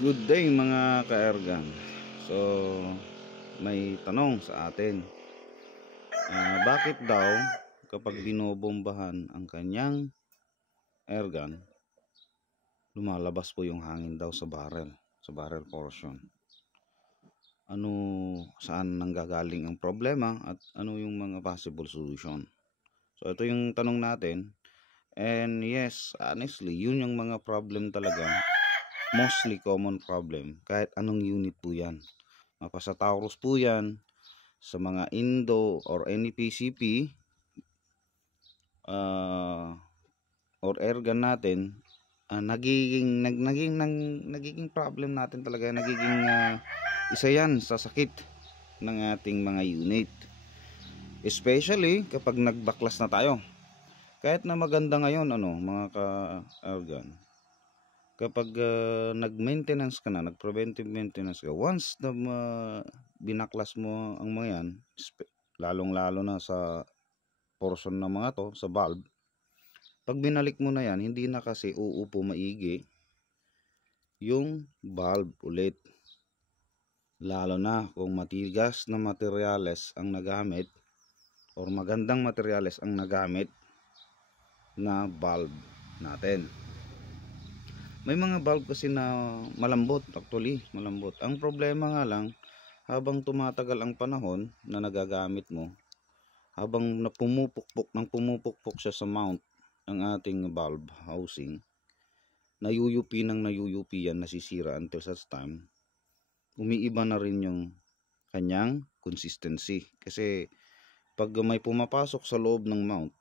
Good day mga ka-ergan. So, may tanong sa atin. Bakit daw kapag binobombahan ang kanyang ergan, lumalabas po yung hangin daw sa barrel portion? Saan nanggagaling ang problema at ano yung mga possible solution? So, ito yung tanong natin. And yes, honestly, yun yung mga problem talaga. Mostly common problem. Kahit anong unit po yan. Mapasa Taurus po yan, sa mga Indo or any PCP or ergan natin, nagiging problem natin talaga, nagiging isa yan sa sakit ng ating mga unit, especially kapag nagbaklas na tayo. Kahit na maganda ngayon mga ka-ergan, kapag nag-maintenance ka na, nag-preventive maintenance ka, once na binaklas mo ang mga yan, lalong-lalo na sa portion ng mga to, sa valve, pag binalik mo na yan, hindi na kasi uupo maigi yung valve ulit. Lalo na kung matigas na materyales ang nagamit or magandang materyales ang nagamit na valve natin. May mga valve kasi na malambot, actually malambot. Ang problema nga lang, habang tumatagal ang panahon na nagagamit mo, habang pumupukpok siya sa mount ng ating valve housing, nayuyupi yan, nasisira until such time umiiba na rin yung kanyang consistency. Kasi pag may pumapasok sa loob ng mount,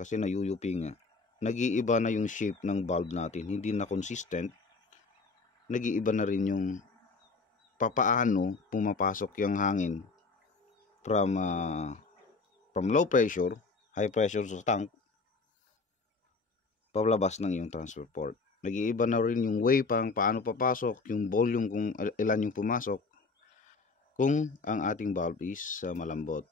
kasi nayuyupi nga, nag-iiba na yung shape ng valve natin, hindi na consistent. Nag-iiba na rin yung papaano pumapasok yung hangin from low pressure, high pressure sa tank, palabas ng iyong transfer port. Nag-iiba na rin yung way paano papasok, yung volume kung ilan yung pumasok, kung ang ating valve is malambot.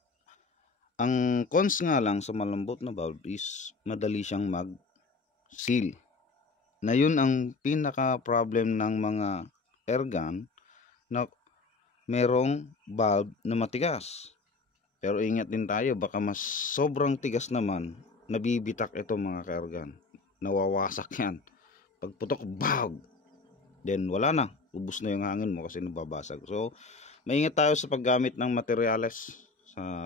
Ang cons nga lang sa malambot na valve is madali siyang mag-seal. Na yun ang pinaka problem ng mga ergan na merong valve na matigas. Pero ingat din tayo, baka mas sobrang tigas naman, nabibitak ito mga ka-ergan. Nawawasak yan. Pag putok, bag! Then wala na, ubos na yung hangin mo kasi nababasag. So, maingat tayo sa paggamit ng materyales,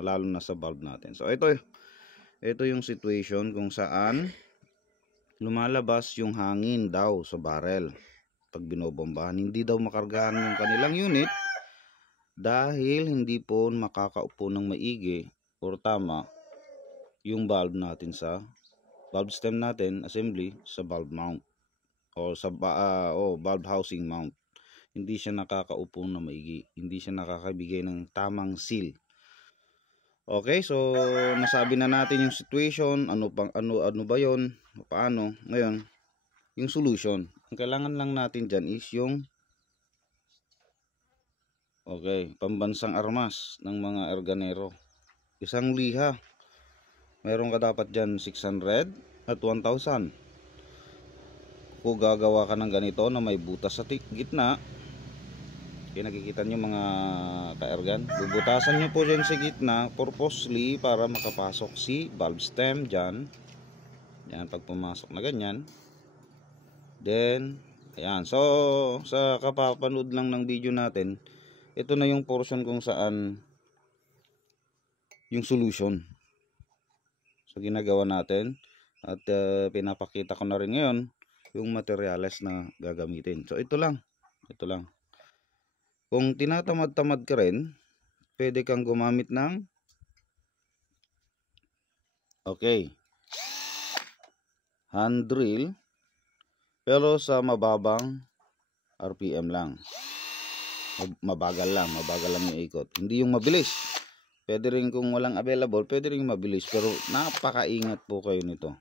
lalo na sa valve natin. So, ito yung situation kung saan lumalabas yung hangin daw sa barrel pag binobombahan. Hindi daw makargahan yung kanilang unit dahil hindi po makakaupo ng maigi or tama yung valve natin sa valve stem natin, assembly sa valve mount o sa valve housing mount. Hindi siya nakakaupo na maigi, hindi siya nakakabigay ng tamang seal. Okay, so nasabi na natin yung situation, ano ba yon, paano. Ngayon, yung solution. Ang kailangan lang natin dyan is yung pambansang armas ng mga erganero. Isang liha. Meron ka dapat dyan 600 at 1,000. Kung gagawa ka ng ganito na may butas sa gitna, nakikita nyo mga ka-ergan, bubutasan nyo po dyan sa gitna purposely para makapasok si valve stem dyan. Yan, pag pumasok na ganyan, then ayan. So sa kapapanood lang ng video natin, ito na yung portion kung saan yung solution so ginagawa natin at pinapakita ko na rin ngayon yung materyales na gagamitin. So ito lang. Kung tinatamad-tamad ka rin, pwede kang gumamit ng hand drill, pero sa mababang RPM lang. Mabagal lang yung ikot. Hindi yung mabilis. Pwede rin kung walang available, pwede rin mabilis, pero napakaingat po kayo nito.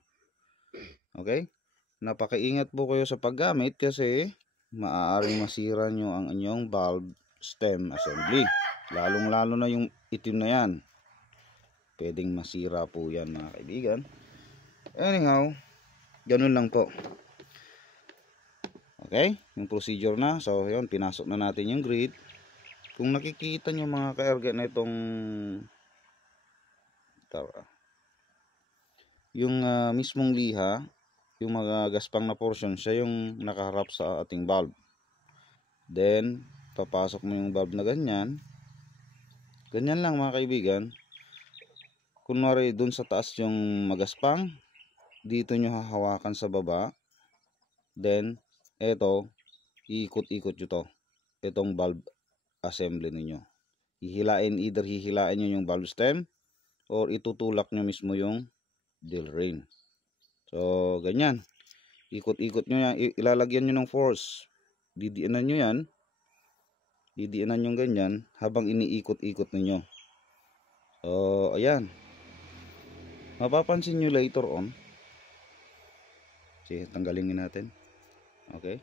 Okay? Napakaingat po kayo sa paggamit kasi maaaring masira nyo ang inyong valve stem assembly. Lalong-lalo na yung itim na yan. Pwedeng masira po yan mga kaibigan. Anyhow, ganun lang po. Okay, yung procedure na. So yun, pinasok na natin yung grid. Kung nakikita nyo mga ka-erga na itong yung mismong liha, yung mga gaspang na portion, siya yung nakaharap sa ating valve. Then papasok mo yung valve na ganyan lang mga kaibigan. Kunwari dun sa taas yung magaspang, dito nyo hahawakan sa baba. Then eto, iikot-ikot nyo to, itong valve assembly ninyo. Either hihilain nyo yung valve stem or itutulak nyo mismo yung drill ring. So ganyan, ikot-ikot nyo yan, ilalagyan nyo ng force, didiinan nyo yan, didiinan yung ganyan habang iniikot-ikot ninyo. So ayan, mapapansin nyo later on. Sige, tanggalin natin. Okay,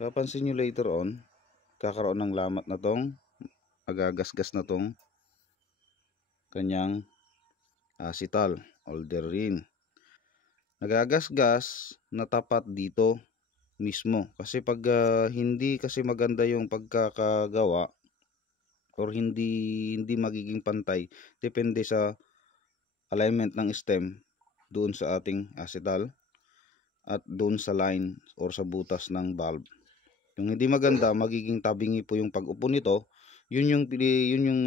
mapapansin nyo later on, kakaroon ng lamat na tong, agagasgas na tong kanyang acetal alderin. Nagagasgas na tapat dito mismo kasi pag hindi kasi maganda yung pagkakagawa or hindi magiging pantay, depende sa alignment ng stem doon sa ating acetal at doon sa line or sa butas ng valve. Yung hindi maganda, magiging tabingi po yung pag-upo nito. Yun yung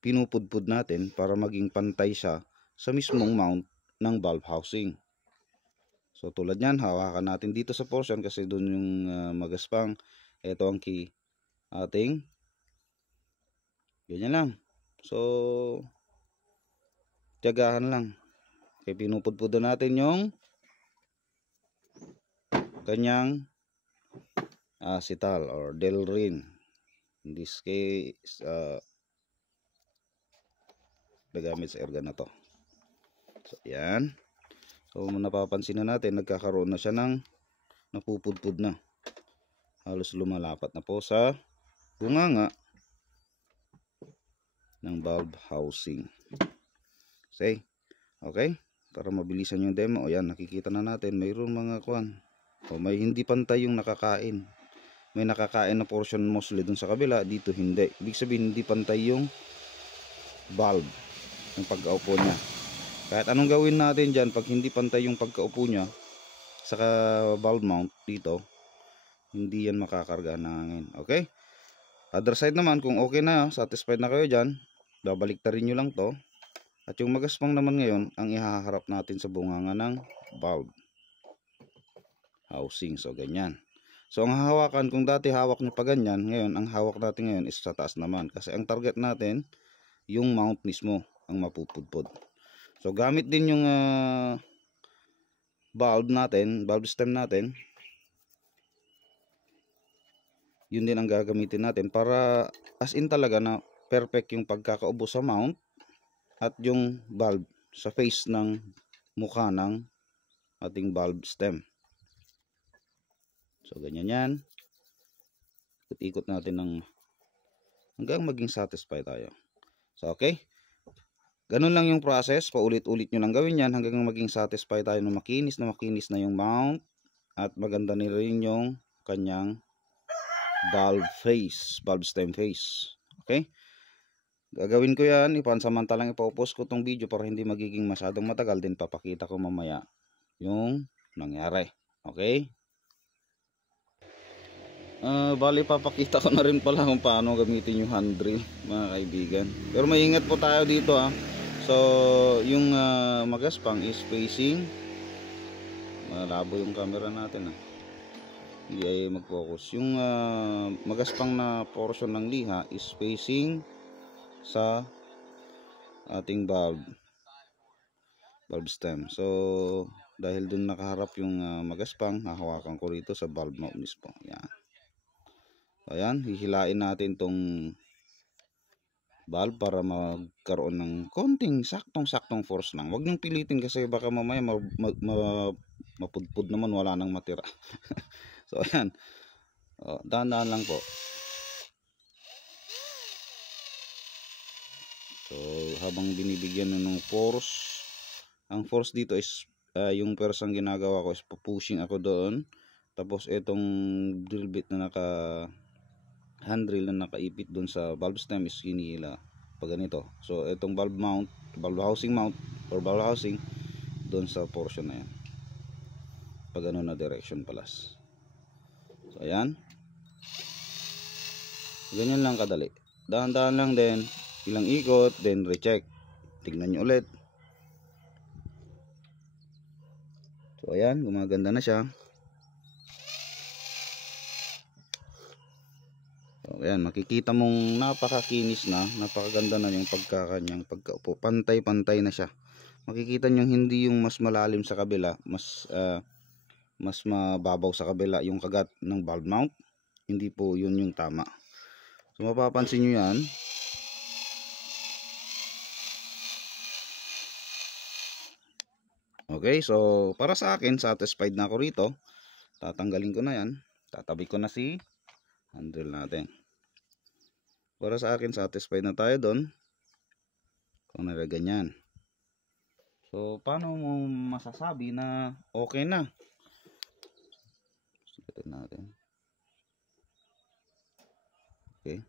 pinupudpud natin para maging pantay siya sa mismong mount ng valve housing. So tulad yan, hawakan natin dito sa portion kasi doon yung magaspang. Ito ang key ating ganyan lang. So tiyagahan lang. Kaya pinupudpudan natin yung kanyang acetal or delrin. In this case, nagamit sa erga na to. So yan. So napapansin na natin, nagkakaroon na siya ng napupudpud na. Halos lumalapat na po sa bunganga ng valve housing. Okay, para mabilisan yung demo. O yan, nakikita na natin mayroon mga kuan. O may hindi pantay yung nakakain. May nakakain na portion mostly dun sa kabila, dito hindi. Ibig sabihin hindi pantay yung valve, yung pagkaupo niya. Kahit anong gawin natin dyan, pag hindi pantay yung pagkaupo niya saka valve mount dito, hindi yan makakarga ng hangin. Okay, other side naman, kung okay na, satisfied na kayo dyan, babaliktarin nyo lang to. At yung magaspang naman ngayon ang ihaharap natin sa bunganga ng valve housing. So ganyan. So ang hahawakan, kung dati hawak nyo pa ganyan, ngayon ang hawak natin ngayon is sa taas naman. Kasi ang target natin, yung mount mismo ang mapupudpud. So gamit din yung valve natin, valve stem natin. Yun din ang gagamitin natin para as in talaga na perfect yung pagkakaubo sa mount at yung valve sa face ng mukha ng ating valve stem. So ganyan yan. Ikot natin ng hanggang maging satisfied tayo. So okay, ganun lang yung process. Paulit-ulit nyo lang gawin yan hanggang maging satisfied tayo na makinis na yung mount at maganda na rin yung kanyang valve face, valve stem face. Okay, gagawin ko yan. Ipansamantalang ipaupos ko tong video para hindi magiging masyadong matagal. Din papakita ko mamaya yung nangyari. Okay, bali papakita ko na rin pala kung paano gamitin yung hand drill mga kaibigan. Pero maingat po tayo dito ha. So yung magaspang is facing, malabo yung camera natin ha, hindi ay mag-focus. Yung magaspang na portion ng liha is facing sa ating valve stem. So dahil dun nakaharap yung magaspang, hahawakan ko rito sa valve mount mismo. Yan. Ayan, hihilain natin tong valve para magkaroon ng konting saktong force lang. Huwag niyong pilitin kasi baka mamaya mapudpud naman, wala nang matira. So ayan, dahan-dahan lang po. So habang binibigyan ng force, ang force dito is yung persang ginagawa ko is pushing ako doon Tapos itong drill bit na naka handrail na nakaipit doon sa valve stem is hinihila pag ganito. So itong valve mount, valve housing mount or valve housing doon sa portion na yan, pag ano na direction palas. So ayan, ganyan lang kadali, dahan-dahan lang din, ilang ikot, then recheck, tignan nyo ulit. So ayan, gumaganda na siya. So ayan, makikita mong napakakinis na, napakaganda na yung pagkakanyang pagkaupo, pantay-pantay na siya. Makikita nyo hindi yung mas malalim sa kabila, mas mababaw sa kabila yung kagat ng valve mount. Hindi po yun yung tama. So mapapansin nyo yan. Okay, so para sa akin, satisfied na ako rito. Tatanggalin ko na yan, tatabi ko na si handle natin. Para sa akin, satisfied na tayo doon kung nagaganyan. So paano mo masasabi na okay na? Sulitin natin. Okay,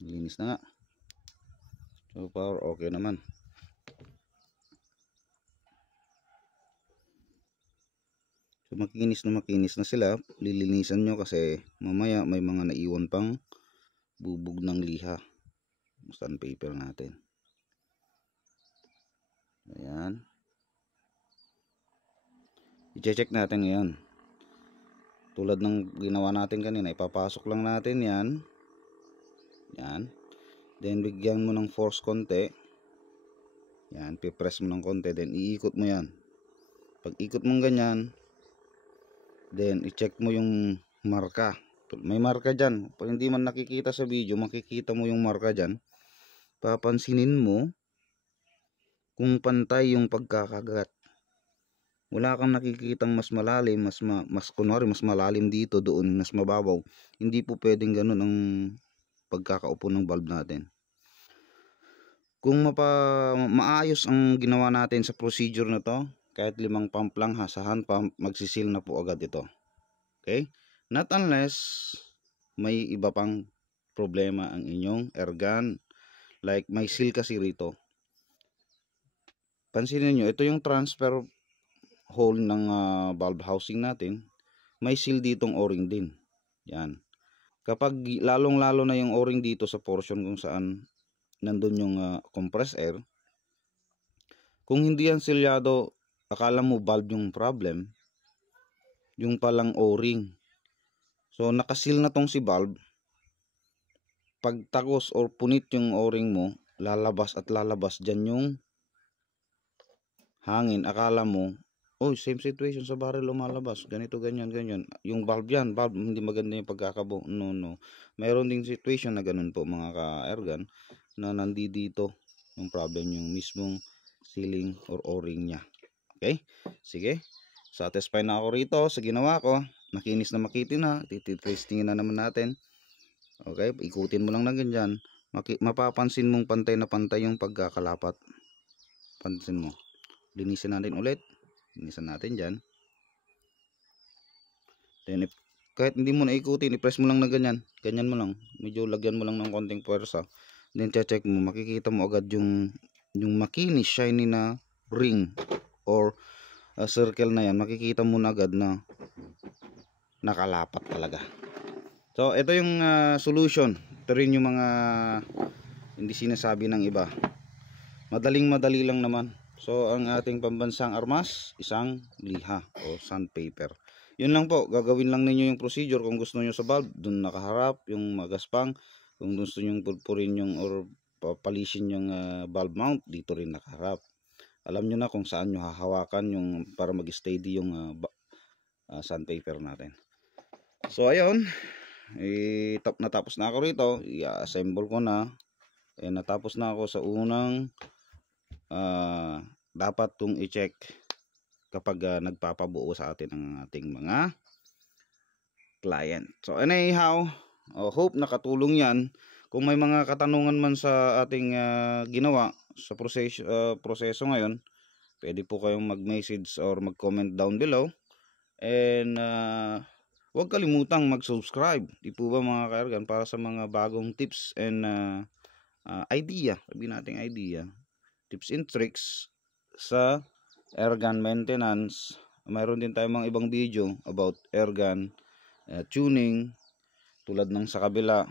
linis na nga. So power okay naman. So makinis na sila. Lilinisan nyo kasi mamaya may mga naiwan pang bubog ng liha. Sandpaper natin. Ayan. I-check natin ngayon. Tulad ng ginawa natin kanina, ipapasok lang natin yan. Yan. Then bigyan mo ng force konti. Yan, pipress mo ng konti, then iikot mo yan. Pag ikot mo ganyan, then i-check mo yung marka. May marka dyan. Pag hindi man nakikita sa video, makikita mo yung marka dyan. Papansinin mo kung pantay yung pagkakagat. Wala kang nakikitang mas malalim, kunwari mas malalim dito, doon mas mababaw. Hindi po pwedeng ganun ang pagkakaupo ng valve natin. Kung maayos ang ginawa natin sa procedure na to, kahit 5 pump lang ha, sa hand pump, magsisil na po agad ito. Okay? Not unless may iba pang problema ang inyong air gun. Like may seal kasi rito. Pansinin nyo, ito yung transfer hole ng valve housing natin. May seal ditong o-ring din. Yan. Kapag lalong-lalo na yung o-ring dito sa portion kung saan nandun yung compressed air, kung hindi yan silyado, akala mo valve yung problem, yung palang o-ring. So nakasil na tong si valve. Pag tagos or punit yung o-ring mo, lalabas at lalabas dyan yung hangin. Akala mo, oh, same situation sa barrel lumalabas, ganito, ganyan, ganyan. Yung valve yan, valve, hindi maganda yung pagkakabo. No, no. Mayroon ding situation na ganun po mga ka-airgun, na nandito yung problem, yung mismong sealing or o-ring nya. Okay? Sige. Satisfied na ako rito sa ginawa ko. Nakinis na makiti na. Testingin na naman natin. Okay? Ikutin mo lang na ganyan. Mapapansin mong pantay na pantay yung pagkakalapat. Pansin mo. Linisin natin ulit. Linisan natin dyan. Then kahit hindi mo na ikutin, i-press mo lang na ganyan. Ganyan mo lang. Medyo lagyan mo lang ng konting puwersa. Then check mo. Makikita mo agad yung makinis, shiny na ring or circle na yan. Makikita mo na agad na nakalapat talaga. So ito yung solution. Ito rin yung mga hindi sinasabi ng iba. Madali lang naman. So ang ating pambansang armas, isang liha o sandpaper. Yun lang po, gagawin lang ninyo yung procedure. Kung gusto nyo sa valve, dun nakaharap yung magaspang. Kung gusto nyo pulpurin yung or papalisin yung valve mount, dito rin nakaharap. Alam nyo na kung saan nyo hahawakan yung para mag-steady yung sandpaper natin. So ayun, natapos na ako rito. I-assemble ko na. Natapos na ako sa unang dapat itong i-check kapag nagpapabuo sa atin ang ating mga client. So anyhow, hope nakatulong yan. Kung may mga katanungan man sa ating ginawa sa proseso ngayon, pwede po kayong mag-message or mag-comment down below. And huwag kalimutang mag-subscribe. Di po ba mga ka-ergan, para sa mga bagong tips and idea, sabihin natin idea, tips and tricks sa airgun maintenance. Mayroon din tayong mga ibang video about airgun tuning, tulad ng sa kabila.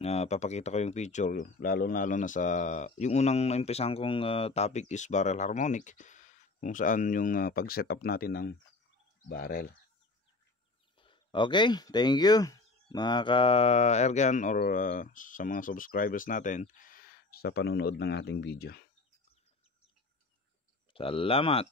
Papakita ko yung picture, lalo na sa yung unang naimpisahan kong topic is barrel harmonic, kung saan yung pag setup natin ng barrel. Okay, thank you mga ka-airgun or sa mga subscribers natin sa panunood ng ating video. Salamat.